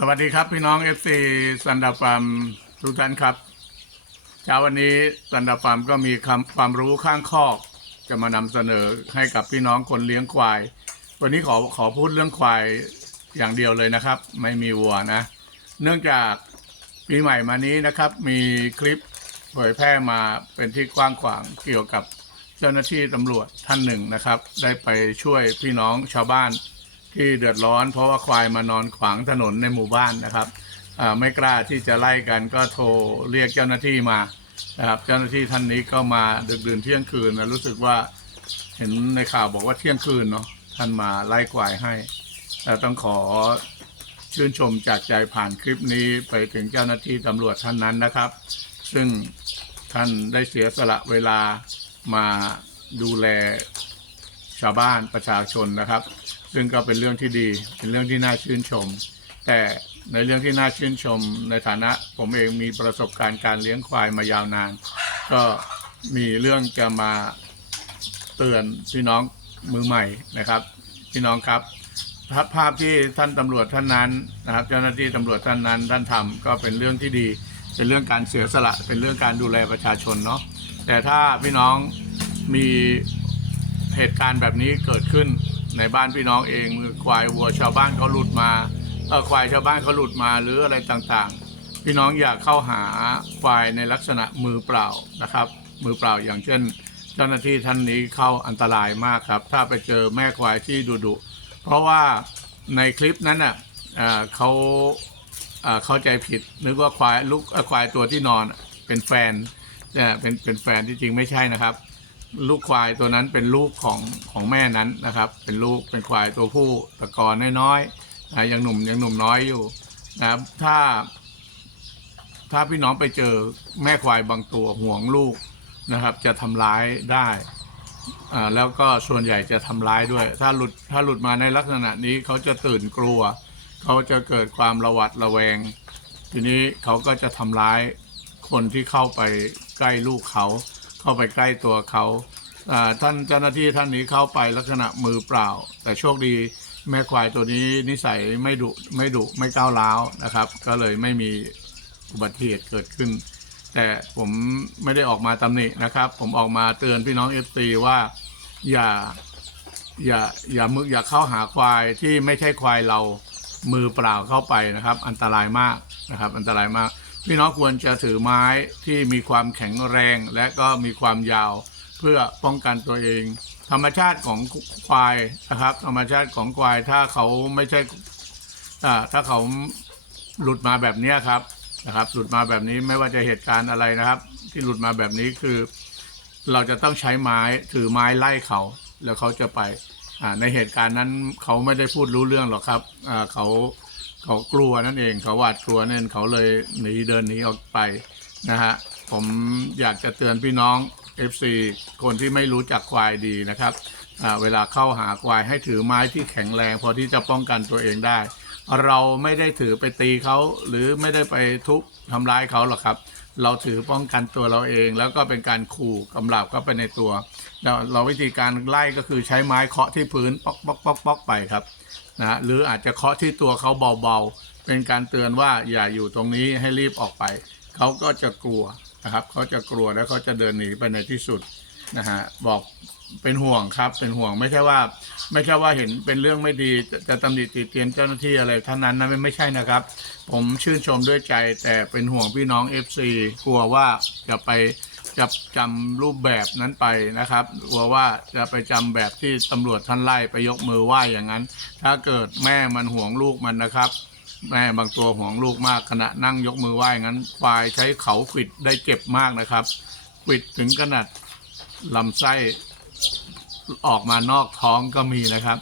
สวัสดีครับพี่น้อง FC สันดาฟาร์มทุกท่านครับเช้าวันนี้สันดาฟาร์มก็มีคำความรู้ข้างคอก จะมานำเสนอให้กับพี่น้องคนเลี้ยงควาย วันนี้ขอขอพูดเรื่องควายอย่างเดียวเลยนะครับ ไม่มีวัวนะ เนื่องจากปีใหม่มานี้นะครับ มีคลิปเผยแพร่มาเป็นที่กว้างขวางเกี่ยวกับเจ้าหน้าที่ตำรวจท่านหนึ่งนะครับ ได้ไปช่วยพี่น้องชาวบ้าน ที่เดือดร้อน เพราะว่าควายมานอนขวางถนนในหมู่บ้านนะครับไม่กล้าที่จะไล่กันก็โทรเรียกเจ้าหน้าที่มานะครับเจ้าหน้าที่ท่านนี้ก็มาดึกดื่นเที่ยงคืนนะรู้สึกว่าเห็นในข่าวบอกว่าเที่ยงคืนเนาะท่านมาไล่ควายให้แต่ต้องขอชื่นชมจากใจผ่านคลิปนี้ไปถึงเจ้าหน้าที่ตำรวจท่านนั้นนะครับ ซึ่งท่านได้เสียสละเวลามาดูแลชาวบ้านประชาชนนะครับ ซึ่งก็เป็นเรื่องที่ดี เป็นเรื่องที่น่าชื่นชม แต่ในเรื่องที่น่าชื่นชม ในฐานะผมเองมีประสบการณ์การเลี้ยงควายมายาวนาน ก็มีเรื่องจะมาเตือนพี่น้องมือใหม่นะครับ พี่น้องครับภาพพที่ท่านตำรวจท่านนั้นนะครับ เจ้าหน้าที่ตำรวจท่านนั้น ท่านทำก็เป็นเรื่องที่ดี เป็นเรื่องการเสียสละ เป็นเรื่องการดูแลประชาชนเนาะแต่ถ้าพี่น้องมีเหตุการณ์แบบนี้เกิดขึ้น ในบ้านพี่น้องเองมือควายวัวชาวบ้านเขาหลุดมาเออควายชาวบ้านเขาหลุดมาหรืออะไรต่างๆ พี่น้องอยากเข้าหาควายในลักษณะมือเปล่านะครับ มือเปล่าอย่างเช่น เจ้าหน้าที่ท่านนี้เข้าอันตรายมากครับ ถ้าไปเจอแม่ควายที่ดุดุๆเพราะว่าในคลิปนั้นอะเขาเข้าใจผิดนึกว่าควายลูกเออควายตัวที่นอนเป็นแฟนเนี่ยเป็นเป็นแฟนที่จริงไม่ใช่นะครับ ลูกควายตัวนั้นเป็นลูกของของแม่นั้นนะครับ เป็นลูกเป็นควายตัวผู้ตะกอนน้อยๆนะยังหนุ่มยังหนุ่มน้อยอยู่นะครับ ถ้า ถ้าพี่น้องไปเจอแม่ควายบางตัวห่วงลูกนะครับ จะทำร้ายได้อ่าแล้วก็ส่วนใหญ่จะทำร้ายด้วย ถ้าหลุดถ้าหลุดมาในลักษณะนี้เขาจะตื่นกลัว เขาจะเกิดความระหวัดระแวง ทีนี้เขาก็จะทำร้ายคนที่เข้าไปใกล้ลูกเขา เข้าไปใกล้ตัวเขาท่านเจ้าหน้าที่ท่านนี้เข้าไปลักษณะมือเปล่า แต่โชคดีแม่ควายตัวนี้นิสัยไม่ดุไม่ดุไม่ก้าวร้าวนะครับ ก็เลยไม่มีอุบัติเหตุเกิดขึ้น แต่ผมไม่ได้ออกมาตำหนินะครับ ผมออกมาเตือนพี่น้องเอฟซีว่าอย่าอย่าอย่ามึกอย่าเข้าหาควายที่ไม่ใช่ควายเรามือเปล่าเข้าไปนะครับ อันตรายมากนะครับ อันตรายมาก พี่น้องควรจะถือไม้ที่มีความแข็งแรงและก็มีความยาวเพื่อป้องกันตัวเอง ธรรมชาติของควายนะครับ ธรรมชาติของควายถ้าเขาไม่ใช่ถ้าเขาหลุดมาแบบนี้ครับนะครับ หลุดมาแบบนี้ไม่ว่าจะเหตุการณ์อะไรนะครับ ที่หลุดมาแบบนี้คือ เราจะต้องใช้ไม้ถือไม้ไล่เขาแล้วเขาจะไปในเหตุการณ์นั้นเขาไม่ได้พูดรู้เรื่องหรอกครับเขา เขากลัวนั่นเองเขาหวาดกลัวนั่นเขาเลยหนีเดินหนีออกไปนะฮะผมอยากจะเตือนพี่น้อง FC คนที่ไม่รู้จักควายดีนะครับเวลาเข้าหาควายให้ถือไม้ที่แข็งแรงพอที่จะป้องกันตัวเองได้ เราไม่ได้ถือไปตีเขาหรือไม่ได้ไปทุบทำร้ายเขาหรอกครับ เราถือป้องกันตัวเราเอง แล้วก็เป็นการขู่กำลับก็ไปในตัว เราเราวิธีการไล่ก็คือใช้ไม้เคาะที่พื้นป๊อกป๊อกป๊อกป๊อกไปครับนะหรืออาจจะเคาะที่ตัวเขาเบาๆ เป็นการเตือนว่าอย่าอยู่ตรงนี้ให้รีบออกไป เขาก็จะกลัวนะครับเขาจะกลัวแล้วเขาจะเดินหนีไปในที่สุด นะฮะบอกเป็นห่วงครับ เป็นห่วงไม่ใช่ว่า ไม่ใช่ว่าเห็นเป็นเรื่องไม่ดีจะจะตำหนิติเตียนเจ้าหน้าที่อะไรเท่านั้นนะไม่ไม่ใช่นะครับ ผมชื่นชมด้วยใจ แต่เป็นห่วงพี่น้อง FC กลัวว่าจะไปจะจำรูปแบบนั้นไปนะครับกลัวว่าจะไปจำแบบที่ตำรวจท่านไล่ไปยกมือไหว้อย่างนั้น ถ้าเกิดแม่มันห่วงลูกมันนะครับ แม่บางตัวห่วงลูกมากขณะนั่งยกมือไหว้งั้นควายใช้เขาขิดได้เจ็บมากนะครับขิดถึงขนาด ลำไส้ออกมานอกท้องก็มีนะครับ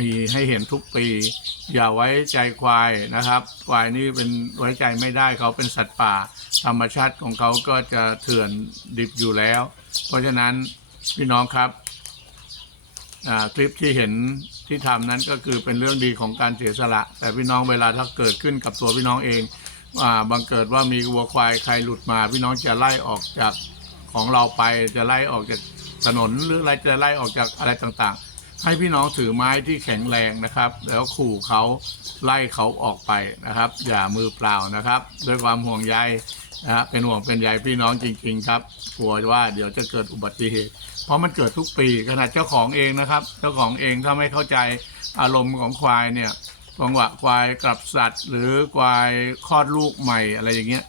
มีให้เห็นทุกปี อย่าไว้ใจควายนะครับ ควายนี่เป็นไว้ใจไม่ได้เขาเป็นสัตว์ป่า ธรรมชาติของเขาก็จะเถื่อนดิบอยู่แล้ว เพราะฉะนั้นพี่น้องครับคลิปที่เห็นที่ทำนั้นก็คือเป็นเรื่องดีของการเสียสละ แต่พี่น้องเวลาถ้าเกิดขึ้นกับตัวพี่น้องเองอบังเกิดว่ามีวัวควายใครหลุดมา พี่น้องจะไล่ออกจาก ของเราไปจะไล่ออกจากถนนหรืออะไรจะไล่ออกจากอะไรต่างๆ ให้พี่น้องถือไม้ที่แข็งแรงนะครับ แล้วขู่เขาไล่เขาออกไปนะครับ อย่ามือเปล่านะครับ ด้วยความห่วงใยนะฮะเป็นห่วงเป็นใยพี่น้องจริง ๆ ครับกลัวว่าเดี๋ยวจะเกิดอุบัติเหตุ เพราะมันเกิดทุกปีขนาดเจ้าของเองนะครับ เจ้าของเองถ้าไม่เข้าใจอารมณ์ของควายเนี่ยจังหวะควายกลับสัตว์ หรือควายคลอดลูกใหม่อะไรอย่างเงี้ย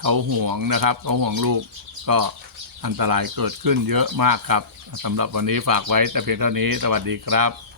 เขาห่วงนะครับเขาห่วงลูกก็ อันตรายเกิดขึ้นเยอะมากครับสำหรับวันนี้ฝากไว้แต่เพียงเท่านี้ สวัสดีครับ